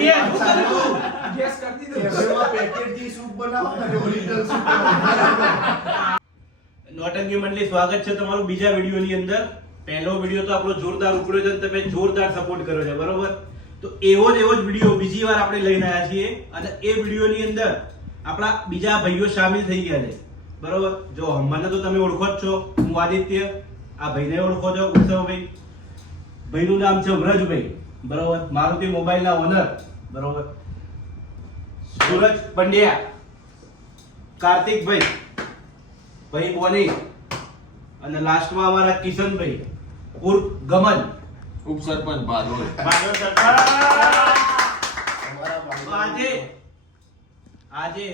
એ શું કરું તું? ગેસ કરી દીધું. એમાં પેકેટથી સૂપ બનાવો અને ઓરિજિનલ સૂપ બનાવો. નોટંકી મંડળી, સ્વાગત છે તમારું બીજા વિડીયોની અંદર. પહેલો વિડીયો તો આપણો જોરદાર ઉપડ્યો છે, તમે જોરદાર સપોર્ટ કર્યો છે, બરોબર? તો એવો જ વિડીયો બીજી વાર આપણે લઈને આવ્યા છીએ અને એ વિડીયોની અંદર આપણા બીજા ભાઈઓ સામેલ થઈ ગયા છે, બરોબર? જો મને તો તમે ઓળખો જ છો, હું આદિત્ય, આ ભાઈને ઓળખો છો ઉત્સવભાઈ, ભાઈનું નામ છે વ્રજભાઈ, બરોબર? મારુતિ મોબાઈલના ઓનર, બરોબર? સુરજ પંડ્યા, કાર્તિકભાઈ, ભાઈ બોની અને લાસ્ટમાં અમારા કિશનભાઈ ઉર્ફ ગમન, ઉપસરપંચ ભાદોળ. આજે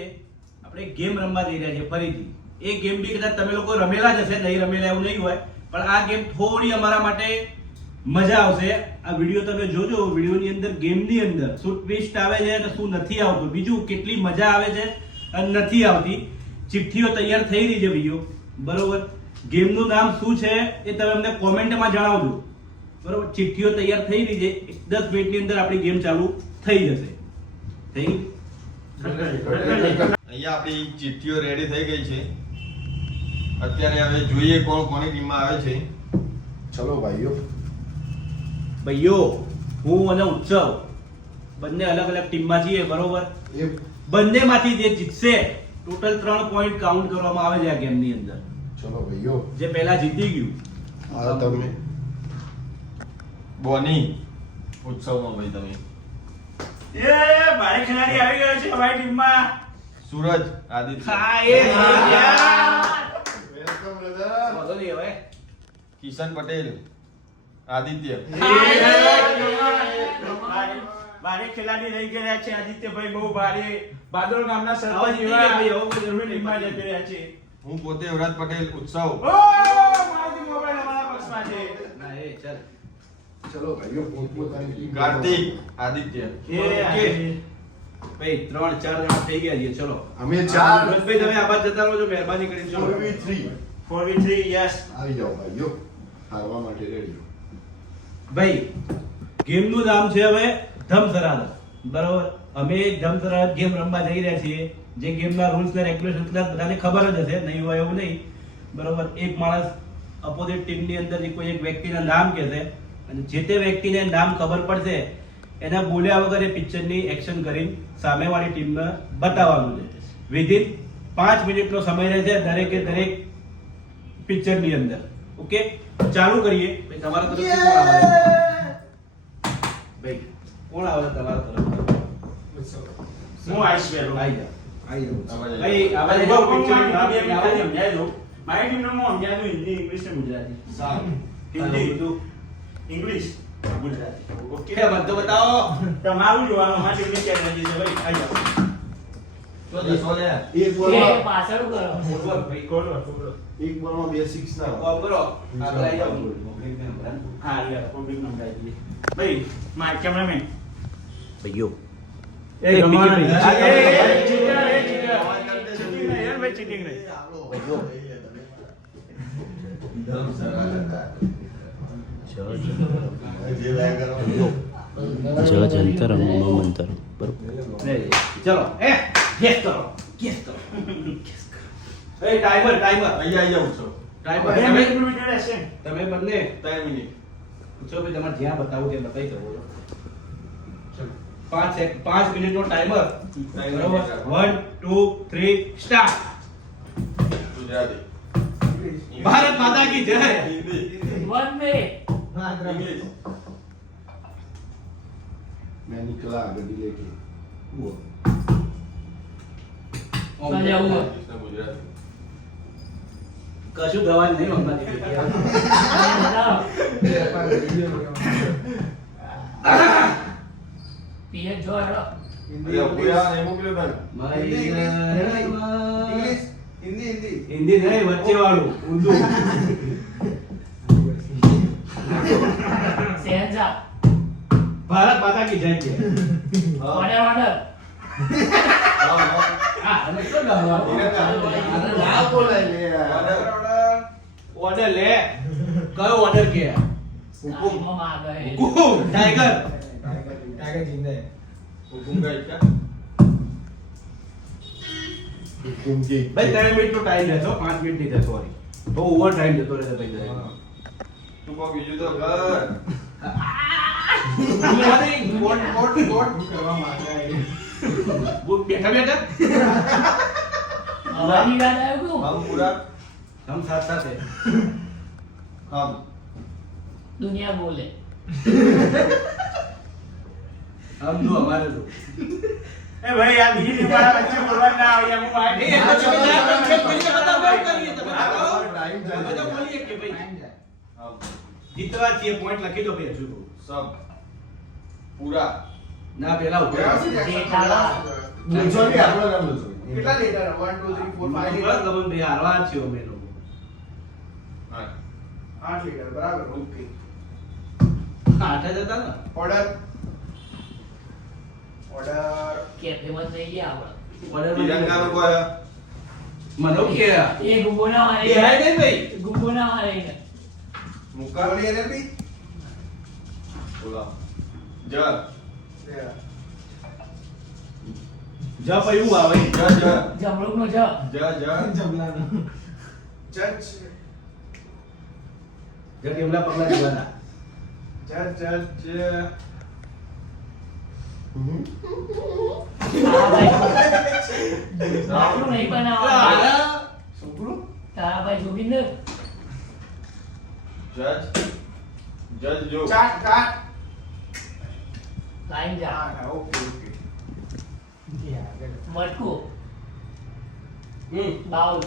આપણે ગેમ રમવા જઈ રહ્યા છીએ ફરીથી. એ ગેમ બી કદાચ તમે લોકો રમેલા જ હશે, નહીં રમેલા એવું નહીં હોય, પણ આ ગેમ થોડી અમારા માટે મજા આવશે. આ વિડીયો તમે જોજો, વિડીયોની અંદર ગેમની અંદર શું ટ્વિસ્ટ આવે છે અને શું નથી આવતું, બીજું કેટલી મજા આવે છે અને નથી આવતી. ચિઠ્ઠીઓ તૈયાર થઈ રહી છે ભાઈઓ, બરોબર? ગેમનું નામ શું છે એ તમે અમને કોમેન્ટમાં જણાવજો, બરોબર? ચિઠ્ઠીઓ તૈયાર થઈ રહી છે, 10 મિનિટની અંદર આપણી ગેમ ચાલુ થઈ જશે. થઈ ગઈ? અહીંયા આપણી ચિઠ્ઠીઓ રેડી થઈ ગઈ છે. અત્યારે હવે જોઈએ કોણ કોની ટીમમાં આવે છે. ચલો ભાઈઓ. ભાઈઓ, હું અને ઉત્સવ બંને અલગ અલગ ટીમમાં છીએ, બરોબર? એ બંનેમાંથી જે જીતશે ટોટલ 3 પોઈન્ટ કાઉન્ટ કરવામાં આવે છે આ ગેમની અંદર. ચલો ભાઈઓ. જે પહેલા જીતી ગયું આ તમે બોની ઉત્સવમાં ભાઈ તમે. ભારે ખેલાડી આવી ગયો છે અમારી ટીમમાં. સૂરજ આદિત્ય. હા, એ વેલકમ બ્રધર. વાંધો નહીં હવે. કિશન પટેલ આદિત્ય. ભારે ખેલાડી રહી ગયા છે આદિત્યભાઈ, બહુ ભારે. બાદોલ ગામના હવે સરપંચ જીતી એવા ગયા ભાઈ, હવે કોઈ જરૂર નહીં. ટીમમાં જઈ રહ્યા છે. હું પોતે વ્રત પટેલ ઉત્સવ. ઓ મારુતિ મોબાઈલ અમારા પક્ષમાં છે. ના, એ ચાલ. ચલો ભાઈઓ, પોતપોતાની ટીમ. કાર્તિક આદિત્ય. ઓકે. ભાઈ 3-4 જણા થઈ ગયા છે, ચલો. અમે 4 ભાઈ તમે આ બાજુ જતા રહો છો, મહેરબાની કરીને. ચલો. 4v3 4v3 yes. આવી જાઓ ભાઈઓ, હારવા માટે રેડી. ભાઈ, ગેમનું નામ છે હવે ધમસરાદ, બરોબર? અમે ધમસરાદ ગેમ રમવા જઈ રહ્યા છીએ. જે ગેમના રૂલ્સ ને રેગ્યુલેશન કદાચ બધાને ખબર જ હશે, નહીં હોય એવું નહીં, બરોબર? એક માણસ અપોઝિટ ટીમની અંદર કોઈ એક વ્યક્તિના નામ કહેશે અને જે તે વ્યક્તિને નામ ખબર પડશે એના બોલ્યા વગર એ પિક્ચરની એક્શન કરીને સામેવાળી ટીમને બતાવવાનું છે. વિધિન 5 મિનિટનો સમય રહેશે દરેકે દરેક પિક્ચરની અંદર. ઓકે, ચાલુ કરીએ. ભાઈ તમારા તરફથી કોણ આવે? ભાઈ કોણ આવે તમારા તરફ? હું આઈશ બેરો. આવી જાઓ. આવી જાઓ. ભાઈ આવા ઉભો જાઓ, પિક્ચર પિક્ચરની માં બે આવા મિનિટ જાઓ. સમજાવી દઉં. મારી ટીમનો હું સમજાવી દઉં, હિન્દી, ઇંગ્લિશ ને ગુજરાતી. સારું. હિન્દી, બધું. ઇંગ્લિશ, ગુજરાતી. ઓકે. કે બધું બતાવો. તમારું જોવાનું, મારી ટીમની સ્ટ્રેટેજી છે ભાઈ. આવી જાઓ. એક બોલમાં પાછળ કરો. બોલો ભાઈ. ખોલો, ખોલો. એક બોલમાં 2 6 ના કોમ કરો. આગળ આવી જાઓ. હા, યાર, પબ્લિક નંબર આવી ભાઈ, માર કેમેરામેન. ભાઈઓ એ ગમાના નહીં. ચીટિંગ નહીં, યાર ભાઈ, ચીટિંગ નહીં. જંતર મંતર બરોબર. ચલો ગેસ કરો. એ ટાઈમર અહીંયા આવી જાવ ઉત્સવ. ટાઈમર બે મિનિટ રહેશે. તમે બંને 3 મિનિટ. પૂછો ભાઈ, તમારે જ્યાં બતાવું ત્યાં બતાવી શકો છો. 5 મિનિટનો ટાઈમર. બરોબર? 1 2 3 સ્ટાર્ટ. ગુજરાતી. ભારત માતા કી જય. હિન્દી. One minute. ઇંગ્લિશ. मैं निकला गड्डी लेके ચાલે આવું. કૃષ્ણ ગુજરાતી. કશું ગવાય નહીં હમણાં. પીએચ જો હેડો. અરે પૂરા ને મોકલ્યો તને. હિન્દી નહીં, વચ્ચે વાળું ઉર્દુ. શહેનશાહ. ભારત માતા કી જય છે. Order, order. હા, અને શું ગાવાનું? ના બોલાય લે યાર. ઓર્ડર લે. કયો ઓર્ડર કે? કાઈમો માંગે હે. હુકુમ ટાઈગર. टाइगर जिंदा है હુકુમ કા ઈચ્છા કુંજી ભાઈ 3 મિનિટનો ટાઈમ લેશો 5 મિનિટ નહીં થાય સોરી તો ઓવર ટાઈમ જતો રહેશે ભાઈ તું કો બીજું તો કર બેઠા બેઠા હવાની વાત આવ્યું હમ પૂરા हम साथ साथ है હમ દુનિયા બોલે हम दो हमारे दो એ ભાઈ આ બીજી મારા વચ્ચે બોલવા ના આવે હું આ એ તો તમે ચેક કરીને બતાવો કેવું કરીએ તમે બતાવો ટાઈમ અમે તો ચાલે બોલીએ કે ભાઈ હમ જીતવા છીએ પોઈન્ટ લખી દો ભાઈ હજુ તો સબ પૂરા ના પેલા ઉપર જેઠાલાલ બોલશો નહીં, આપણો નામ બોલશો. કેટલા લેટર 1 2 3 4 5 બસ ગમન ભાઈ હારવા જ છીએ અમે લોકો હા 8 લીટર બરાબર ઓકે આઠ જ હતા ને ઓર્ડર ઓર્ડર કેફેમાં થઈ ગયા આપણે તિરંગા નો કોઈ મનો કે એ ગુંબો ના એ હાય મારે નહીં ભાઈ ગુંબો ના મારે મુકા કાવલી એનર્બી બોલા જ જા ભાઈ હું આવે જ જ જમરૂક નો જ જ જ જજ જગ એમના પગલા જીવાના જજ જજ આપણું નહીં બનાવવાનું છોકરું તારા ભાઈ જોગિંદર જજ જજ જો ચાટ કાટ લાઈન જા હા ઓકે ઓકે મટકું હમ બાઉલ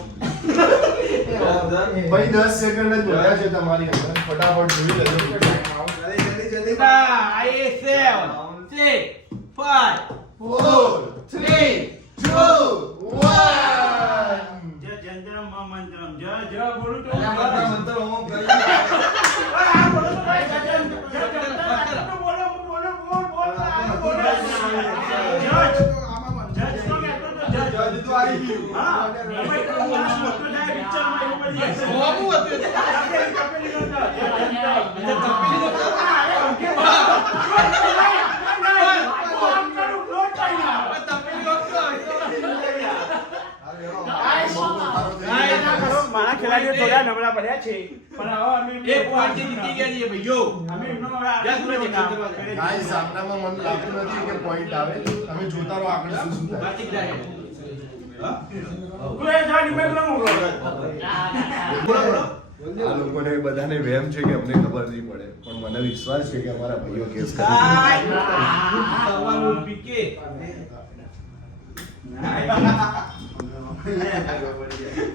ભાઈ 10 સેકન્ડ જ બોલ્યા છે તમારી અંદર ફટાફટ જોઈ લેજો જલ્દી જલ્દી જલ્દી ના એ 7 6 5 4 3 2 1 જય જંતરમ મંતરમ જય જય બોલું તો મંત્ર મંત્ર હોમ કરી આ બોલો તો ભાઈ જય જંતરમ બોલો બોલો બોલ બોલ બોલ જય જય તો કહેતો તો જય જજ તો આવી ગયું હા ભાઈ તો માણસ મોટો થાય પિક્ચરમાં એવું બધી હશે હોવું હતું કપેલી કરતા મારા ખેલાડીઓ થોડા નબળા પડ્યા છે પણ હવે અમે એક પોઈન્ટ જીતી ગયા છીએ ભાઈઓ અમે એમનો જા સુરજ એક કરવા દે. ગાઈસ સામનામાં મને લાગતું નથી કે પોઈન્ટ આવે તમે જોતા રહો આગળ શું શું થાય બાકી જાય હા તું એ જા ડિબેટ ન મોકલો બોલો બોલો આ લોકોને બધાને વહેમ છે કે અમને ખબર નહીં પડે પણ મને વિશ્વાસ છે કે અમારા ભાઈઓ કેસ કરે સવાનું પીકે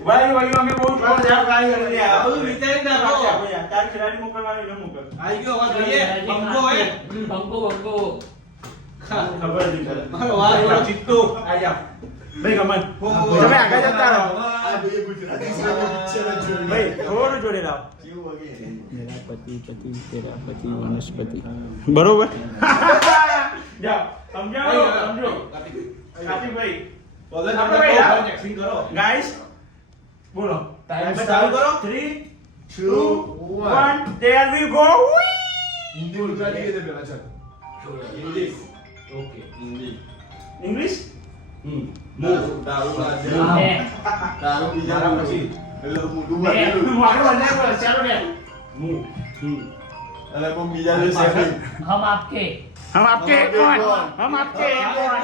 ભાઈ ભાઈ અમે બહુ જોરદાર ગાઈ કરી આ બધું વિચારી નાખો તાર ખેલાડી મોકલવાનો ન મોકલ આવી ગયો અવાજ જોઈએ પંખો હોય પંકો પંકો ખબર નહીં પડે મારો વાળ એવો જીતતો આ જા ભાઈ ગમન તમે આગળ જતા રહો આ ભાઈએ ગુજરાતી સિનેમા પિક્ચર જ જોઈ ભાઈ થોડું જોડે લાવ તેરા પતિ પતિ તેરા પતિ વનસ્પતિ બરોબર જાઓ સમજાવો સમજો કાતિભાઈ બોલો આપણે ભાઈ આ એક્ટિંગ કરો ગાઈસ બોલો ટાઈમ ચાલુ કરો 3 2 1 1 there we go Hindi Gujarati કીધે પેલા ચાલ ઇંગ્લિશ ઓકે હિન્દી ઇંગ્લિશ દારૂ દારૂ બાજુ ને દારૂ બીજા મારા પછી. એટલે મોઢું ને બાજુ મારું વધારે બોલ ચાલો ને એટલે કોઈ બીજા જે સેટિંગ હમ આપકે हम आपके कौन हम आपके कौन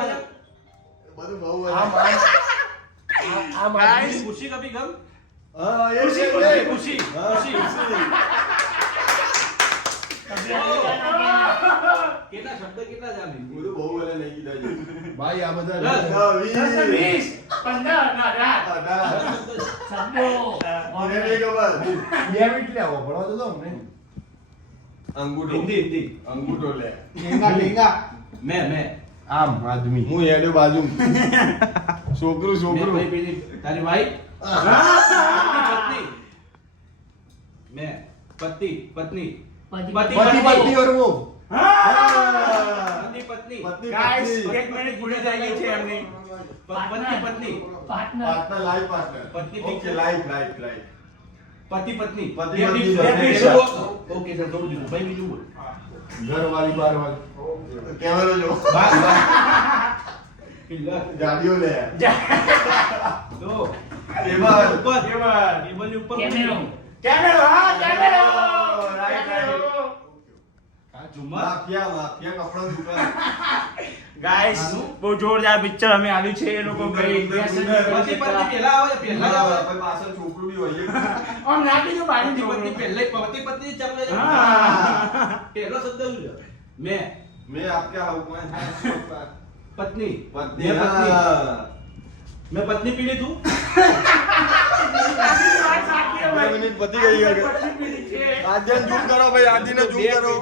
બધું બહુ આમ આમ गाइस ખુશી કભી ગમ હા એ खुशी છે खुशी खुशी કેટલા શબ્દ કેટલા જાણી બધું બહુ એટલે નહીં કીધા છે ભાઈ આ બધા દસ. 15 ના રાત શબ્દો બે મિનિટ લે આવો ભણવા તો દો અમને અંગૂઠો હિન્દી હિન્દી અંગૂઠો લે લેંગા લેંગા મેં આમ આદમી હું હેડ્યો બાજુ છોકરું મેં છોકરું ભાઈ પેલી તારી વાઈફ પત્ની મેં પતિ પત્ની પતિ પતિ પતિ પત્ની और वो પત્ની પત્ની પત્ની गाइस પત્ની. 1 મિનિટ પૂરી થઈ ગઈ છે એમની પત્ની પત્ની પાર્ટનર પાર્ટનર લાઈફ પાર્ટનર પત્ની ઓકે લાઈફ લાઈફ લાઈફ પતિ પત્ની પતિ બે પત્ની ટીપ્સ, બે બંને. ટીપ્સ. ઓકે લોકેશન થોડું દીધું ભાઈ બીજું બોલ ઘરવાળી બારવાળી કેમેરો જો બસ બસ ગાડીઓ લે તો એમાં ઉપર ટેબલની ઉપર કેમેરો. કેમેરો હા કેમેરો રાઈટ, રાઈટ. આ ઝુમ્મર માફિયા કપડા દુકાન ગાઈસ બહુ જોરદાર પિક્ચર અમે આવ્યું છે એ લોકો ગઈ પછી પહેલા આવે પહેલા જ આવે પછી પાછળ છોકરું બી હોય આમ નાખી દો બાજુ પતિ છોકરો. પહેલે પતિ ચાલે હા. પહેલો શબ્દ શું છે મેં મેં આપકે હાઉ કોણ પત્ની પત્ની મેં મેં પત્ની પીડી તું બે મિનિટ પતી ગઈ છે. આદ્યન ઝૂમ કરો ભાઈ, આદિને ઝૂમ કરો,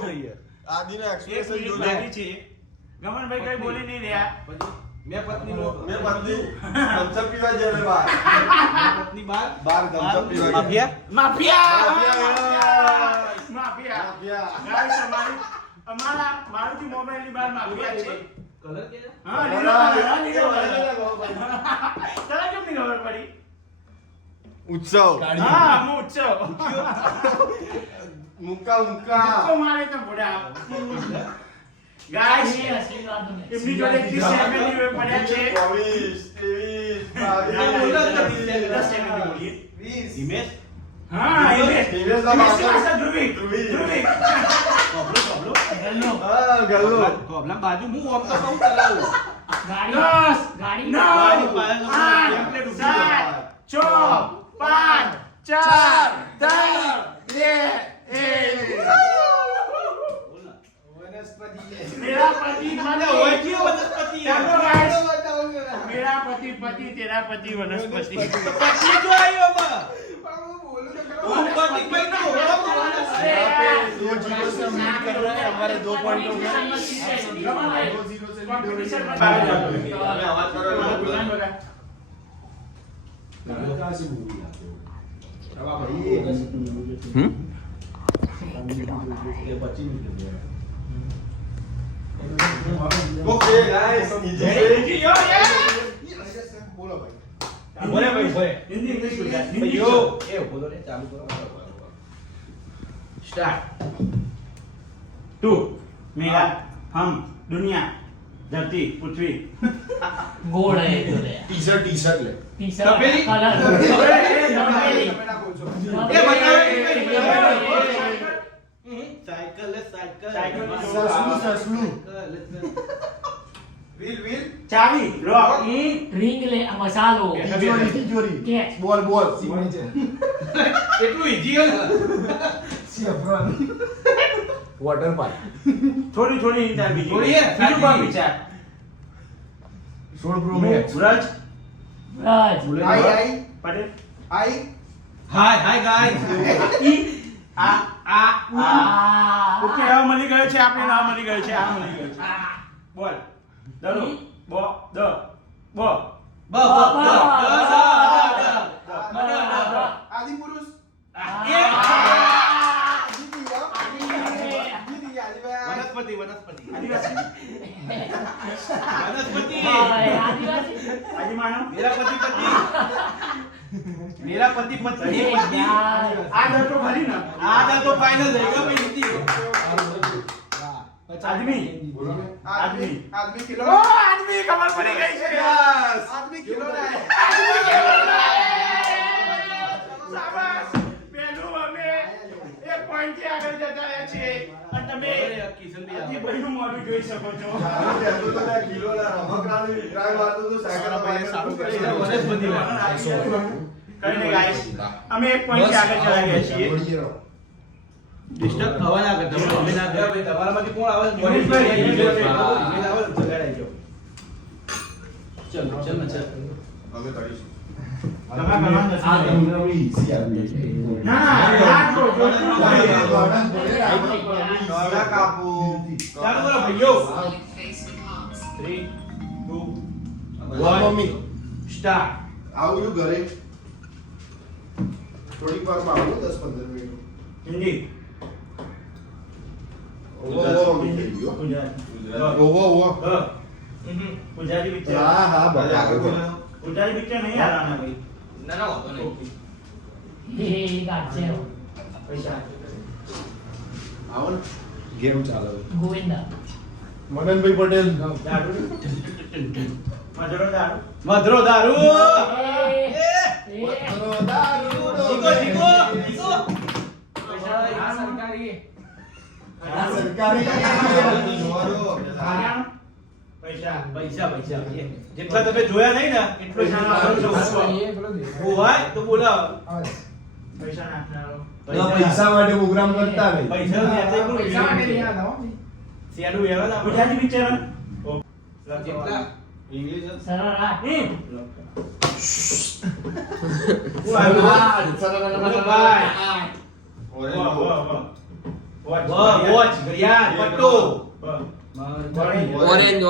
આદિનો એક્સપ્રેશન જો લે. ગમનભાઈ કઈ બોલી નહીં રહ્યા પછી મેં પત્ની નો મેં પત્ની થમ્સઅપ પીવા જાય બાર પત્ની બાર બાર થમ્સઅપ પીવા જાય. Mafia mafia mafia. Mafia mafia. Guys અમારા મારુતિ મોબાઈલની બહાર માફિયા છે કલર કે હા લીલો કલર, હા, લીલો કલર. તને કેમ નહીં ખબર પડી ઉત્સવ હા હું ઉત્સવ મુક્કા મુક્કા તો મારે તો ભોળા ગાઈસ એ આશીર્વાદ ને. એમની જોડે 30 સેકન્ડ પડ્યા છે 24 10 સેકન્ડ બોલીએ હિમેશ હા હિમેશ ના પાછળ. ધ્રુવી ધ્રુવી. ધ્રુવી કોબલો હા ગલ્લો કોબલા બાજુ હું આમ તો કહું ચલાવું ગાડી. 10 ગાડી. 9 8 7 6 5 4 3 मेरा पति અરે હોય કયો વનસ્પતિ चलो गाइस मेरा पति पति तेरा पति वनस्पति પત્ની જો આવ્યો માં હું પતિ ભાઈ નો हमारे 2 पॉइंट हो गए कंपटीशन में તમે અવાજ કરો ઓકે ગાઈસ ઈજી बोलो भाई બોલે ભાઈ બોલે हिंदी इंग्लिश गुजराती ભાઈઓ એ બોલો ને ચાલુ કરો स्टार्ट तू मेरा हम दुनिया धरती पृथ्वी ગોળ હે તો રે. टी शर्ट ले ટી-શર્ટ, તપેલી. કલર. તપેલી. એ સાયકલ સાયકલ ससलू વ્હીલ વ્હીલ चाबी लॉक રિંગ લે આ મસાલો. तिजोरी કેચ. बॉल सिग्नेचर એટલું ઈજી હે सेफ्रॉन वाटर पार्क थोड़ी थोड़ी इंसान बीजी थोड़ी है, बीजू साथी। का विचार 16 प्रो मैक्स सूरज રાજ. पटेल હાય હાય ગાઈસ ई आ આ. ઓકે હવે મળી ગયો છે આપણે નામ મળી ગયો છે આ મળી ગયો છે બોલ દરો બો દ બો બ બ આદિ પુરુષ વનસ્પતિ વનસ્પતિ આદિવાસી વનસ્પતિ આદિવાસી. આદિ માનવ मेरा पति पत्नी पत्नी આ દર તો ખરી ને आधा तो फाइनल रहेगा भाई हिंदी આદમી આદમી આદમી કિલો ઓ આદમી ખબર પડી ગઈ છે આદમી કિલો ના શાબાશ પહેલું અમે એક પોઈન્ટ થી આગળ જતા રહ્યા છીએ અને તમે કિશન भी આદિ ભાઈનું મોઢું જોઈ શકો છો કિલો ના રમકડાની ટ્રાય મારતો તો સાયકલ પાસે સારું કરી वनस्पति કઈ નહીં ગાઈસ અમે એક પોઈન્ટ થી આગળ ચલા ગયા છીએ ડિસ્ટર્બ થવા ના કરતા અમે ના ગયા ભાઈ તમારામાંથી કોણ આવે મનીષભાઈ, ઈમેલ આવે જગાડાઈ ગયો ચલ ચલ ને ચલ અમે કરીશું તમારા કરવાનું નથી. ના નોડા કાપુ ચાલુ કરો ભાઈઓ 3 2 મમ્મી સ્ટાર્ટ આવું ઘરે થોડીક વાર માં આવું 10-15 મિનિટ હિન્દી ગુજરાતી પિક્ચર હા હા આજે આગળ બોલો ગુજરાતી પિક્ચર નહીં હાલવાના ભાઈ ના ના વાંધો નહીં એ ગાજે. પૈસા આવો ને ગેમ ચાલે ગોવિંદા મદનભાઈ પટેલ મધરો દારૂ જીગો જીગો જીગો પૈસા પૈસા જેટલા તમે જોયા નહીં ને એટલો હોય તો બોલાવો પૈસા માટે પ્રોગ્રામ કરતા નહીં પૈસા શેનું વ્યવહાર આપણે ગુજરાતી પિક્ચર જેટલા સરારા વોચ ઘડિયાળ પટ્ટો ઓરેન્જ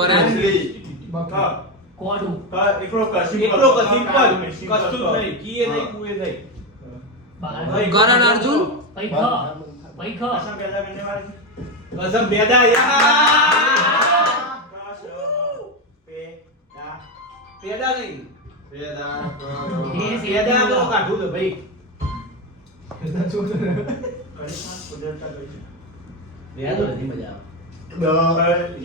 કોડું એકલો કશી એકલો સિમ્પલ કશું જ નહીં કીએ નહીં કુએ નહીં કરણ અર્જુન પૈખ પૈખ કસમ બેદા યાર પેદા નહીં પેદા તો કાઢું તો ભાઈ બેદા તો નથી મજા આવે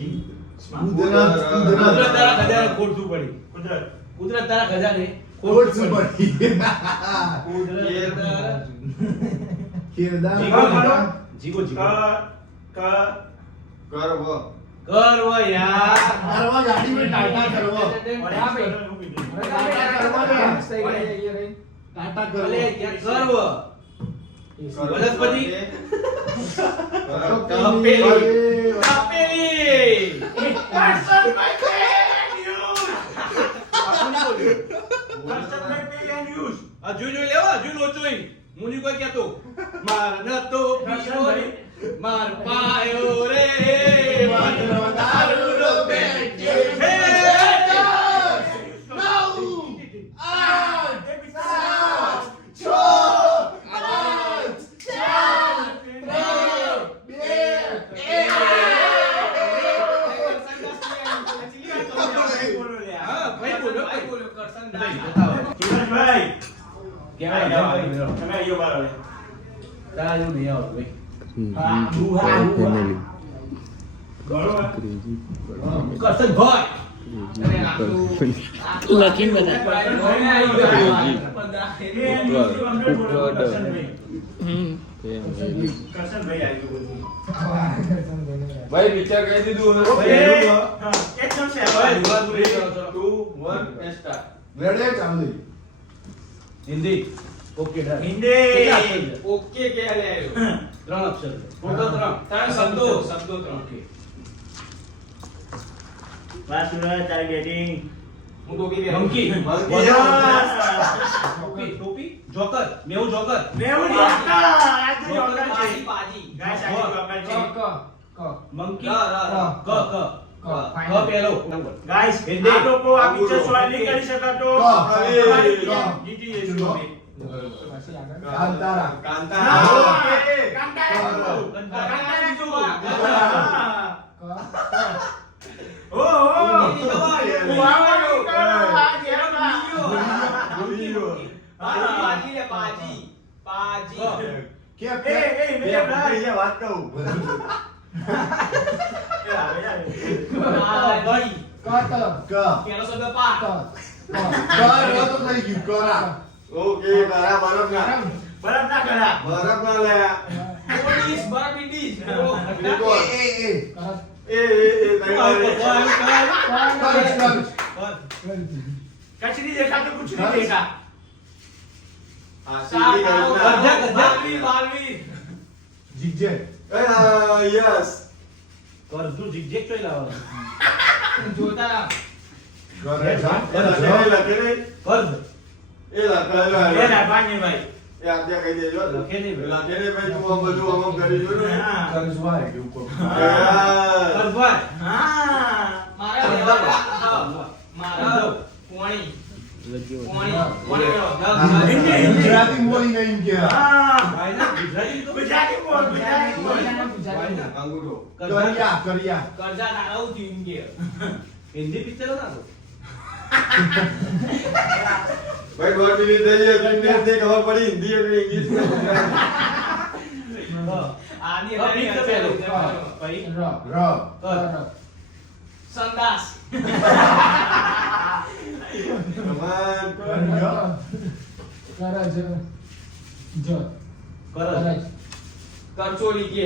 કુદરત તારા ખજાને ખોટશું પડી કુદરત તારા ખજાને ખોટશું પડી કુદરત જીગો જીગો ગર્વ ગર્વ યાર ભલે યાર ગર્વ વનસ્પતિ જોઈ લેવો જોઈ લો જોઈ મુની કોઈ કહેતો માર ન તો પીરો રે માર પાયો રે માર દારૂ રો બેટે હે લખીને બધા ભાઈ પિક્ચર કહી દીધું એકદમ રેડે ચાલુ Hindi okay done Hindi okay કે લે ત્રણ અક્ષર ટોટલ ત્રણ શબ્દો ત્રણ ઓકે તારી બેટિંગ હું તો કે મંકી મંકી. ટોપી ટોપી જોકર મેવું જોકર મંકી ક પહેલો ગાઈસ હિન્દી. આ લોકો આ પિક્ચર સોલ્વ નહીં કરી શકાતો જીતી જઈશું અમે. કાંતારા વાત કહું ઓકે બરાબર બરફ ના કરા બરફ ના લે कुछ नहीं देखा तो कुछ नहीं देखा यस કરજુ જીગજેગ ચોઈ લાવવાનો કરજ ये ना पानी भाई લખે નહીં ભાઈ. કરજવાય કે ઉપર કરભાઈ ગુજરાતી બોલી નહીં કે ભાઈ ના ગુજરાતી તો गुजराती बोल गुजराती बोल કરિયા કરિયા હિન્દી પિક્ચર ના તો भाई 2 मिनट થઈ ગયા તમને ખબર પડી હિન્દી અને ઇંગ્લિશ આની અંદર પહેલું પછી સંદાસ કરચોલી કે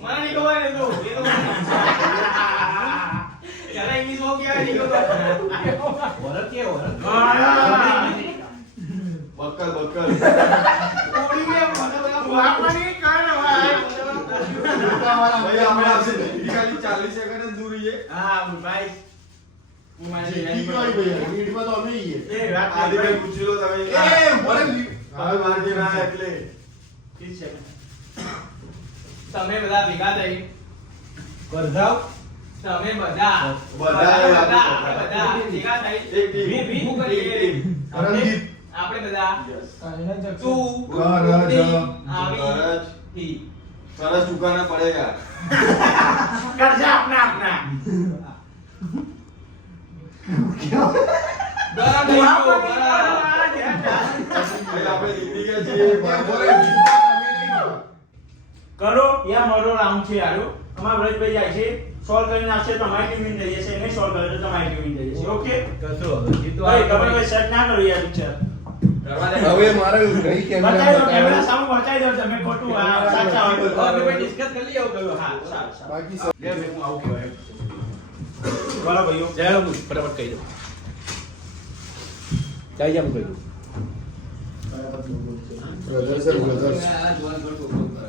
મારી ગવાય ને તો જરા ઇંગ્લિશ હો ગયા નહીં ગયો વરત કે વરત બક્કલ ઓડી મે વાપણી કાન હોય ભાઈ આપણે આપશે ડીડી ખાલી 40 સેકન્ડ જ દૂર છે હા ભાઈ હું મારી એ વાત આદિ ભાઈ પૂછી લો તમે હવે મારજી ના એટલે 30 સેકન્ડ તમે બધા ભેગા થઈ કરજાવ તમે બધા બધા ભેગા થઈ એક ટીમ શું કરીએ આપણે બધા તું આવી થી सारा चुकाना पड़ेगा કરજા આપના આપના બરાબર भाई આપણે જીતી ગયા છીએ કરો યા મારો રાઉન્ડ છે યારો અમાર વ્રજભાઈ જાય છે સોલ્વ કરીને આવશે તો અમારી ટીમ વિન થઈ જશે નહીં સોલ્વ કરે તો તમારી ટીમ વિન થઈ જશે ઓકે કશો હવે જીતવા ભાઈ ગબરભાઈ સેટ ના કરો યાર વિચાર હવે મારે કઈ બતાવી દો કેમેરા કેમેરા સામે બતાવી દો તમે ખોટું સાચા હોય તો હવે ભાઈ ડિસ્કસ કરી લઈએ કયો હા સારું સારું બાકી લે હું આવું કહેવાય બોલો ભાઈઓ જય હું ફટાફટ કહી દો જય જમ કહી દો બ્રધર્સ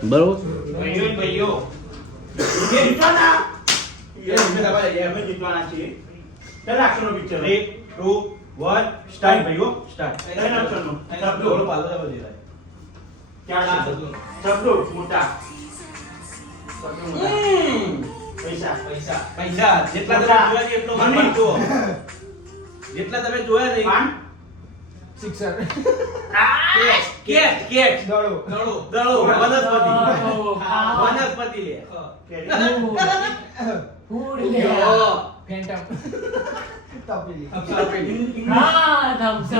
બરોબર ભાઈઓ એ જીતવાના અમે જીતવાના છીએ પહેલા અક્ષરનો પિક્ચર 3 2 1 સ્ટાર્ટ ભાઈઓ સ્ટાર્ટ કઈ અક્ષરનો શબ્દો ક્યાં શબ્દો મોટા શબ્દો મોટા પૈસા પૈસા પૈસા જેટલા તમે જોયા છે એટલો મને જુઓ જેટલા તમે જોયા નહીં પાન કેટ કેટ દડો દળો વનસ્પતિ વનસ્પતિ લે ફૂડ લે ફેન્ટમ હા થમ્સ અપ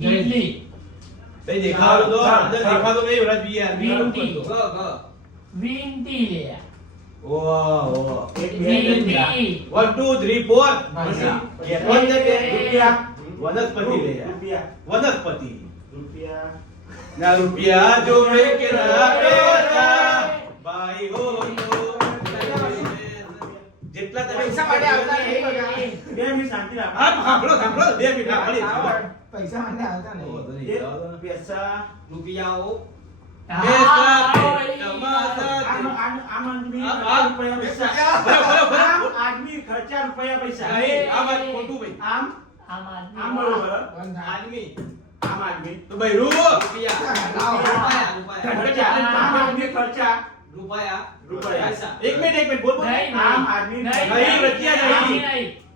ઇડલી ભાઈ દેખાડો તો અંદર દેખાડો ભાઈ વરજ બી યાર વીંટી વીંટી લે વાહ વાહ વીંટી 1 2 3 4 પૈસા. રૂપિયા વનસ્પતિ લે યાર. રૂપિયા વનસ્પતિ રૂપિયા ના રૂપિયા જો મે કે રાખેલા ભાઈ હો જેટલા તમે પૈસા માટે આવતા નહીં બગા. 2 મિનિટ શાંતિ રાખો હા સાંભળો સાંભળો 2 મિનિટ સાંભળી પૈસા માટે આવતા નહીં. પૈસા રૂપિયાઓ પૈસા આમ આદમી આ- રૂપિયા પૈસા બરાબર આમ બરાબર આદમી ખર્ચા રૂપિયા પૈસા નહીં આ વાત ખોટું ભાઈ આમ આમ આદમી આમ બરોબર આદમી આમ આદમી તો ભાઈ રૂ રૂપિયા રૂપિયા ખર્ચા આમ આદમી ખર્ચા રૂપિયા રૂપિયા. પૈસા એક મિનિટ બોલ બોલ નહીં, આમ આદમી નહીં, રચ્યા નહીં.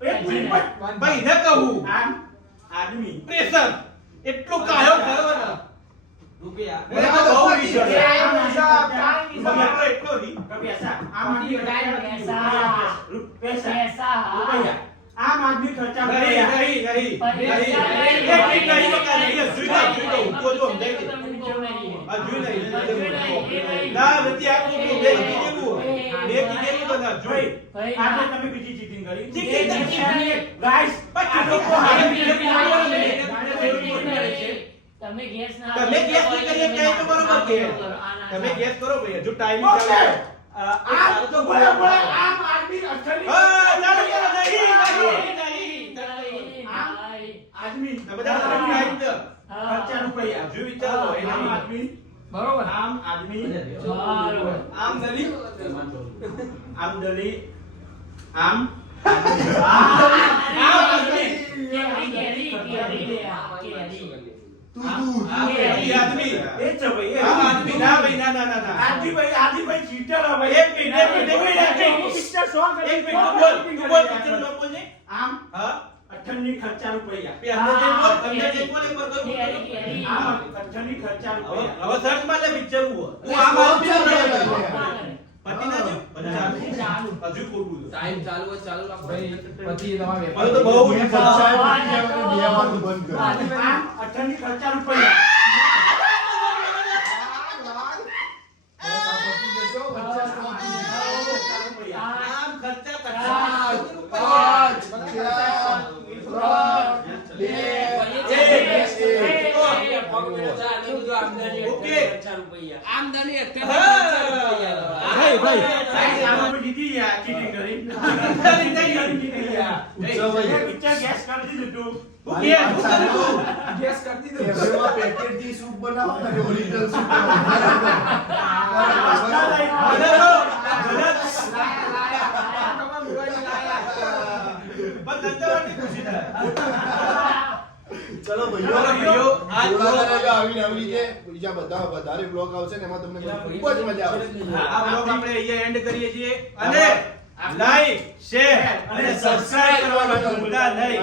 એ ભૂલી પણ ભાઈ ને કહું આમ આદમી પ્રેશર એટલો કાયો થયો ને રૂપિયા મને તો બહુ વિચાર છે. આમ પૈસા, પૈસા એટલો નહીં પૈસા આમ આદમી પૈસા. પૈસા રૂપિયા આમ આદમી ખર્ચા નહીં રૂપિયા નહીં નહીં પૈસા નહીં નહીં. એક મિનિટ નહીં બકા નહીં જોઈ લે તો જો સમજાય છે. તમે જો નહીં. આ જોઈ લે નહીં. ના નથી આ તો બે કીધેલું બે કીધેલું તો ના જોઈ ભાઈ, આજે તમે બીજી ચીટિંગ કરી ચીટિંગ ગાઈસ આ લોકો હારે બીજે તમે ગેસ ના તમે ગેસ નહીં કરીએ કહે તો બરોબર કે તમે ગેસ કરો ભાઈ હજુ ટાઈમ ઓકે ચાલે આમ તો બરાબર આમ આદમી અઠરી હા ચાલો ચાલો નહીં આદમી તમે બધા ટાઈમ દો ખર્ચા રૂપિયા હજુ વિચારો આમ આદમી બરોબર આમ આદમી બરોબર આમ દલી આમ દલી આમ આદમી કેરી લે કેરી આદમી એ છે ભાઈ આમ આદમી ના ભાઈ ના ના ના આદમી ભાઈ ચીટર હો ભાઈ એક મિનિટ પિક્ચર સોંગ એક મિનિટ બોલ તું બોલ પિક્ચર નો બોલ ને આમ હા અઠની ખર્ચા રૂપિયા બે અંદર જે બોલ અંદર જે બોલ એક વાર કેરી આમ અઠની ખર્ચા રૂપિયા હવે સર્ચ માં લે પિક્ચર હું આમ આદમી પતિ ના જો ચાલુ. હજુ ખોટું છે. ટાઈમ ચાલુ હોય ચાલુ રાખો. પછી તમારે હવે તો બહુ જ બેવાનું બંધ કરો. આમ 18 ખર્ચા રૂપિયા. આમ ખર્ચા આમદની આપણે જીતી ગયા cheating કરી. જીતી ગયા. પિક્ચર ગેસ કરી દીધું તું. હું કે હું કરે તું? ગેસ કરી દીધું. કેફેમાં પેકેટથી સૂપ બનાવો અને ઓરિજિનલ સૂપ બનાવો. ચલો ભાઈઓ ભાઈઓ, આજ જોડાતા રહેજો આવીને આવી રીતે બીજા બધા વધારે બ્લોગ આવશે ને એમાં તમને ખૂબ જ મજા આવશે. આ બ્લોગ આપણે અહીંયા એન્ડ કરીએ છીએ અને લાઈક શેર અને સબસ્ક્રાઇબ કરવાનું ભૂલતા નહીં.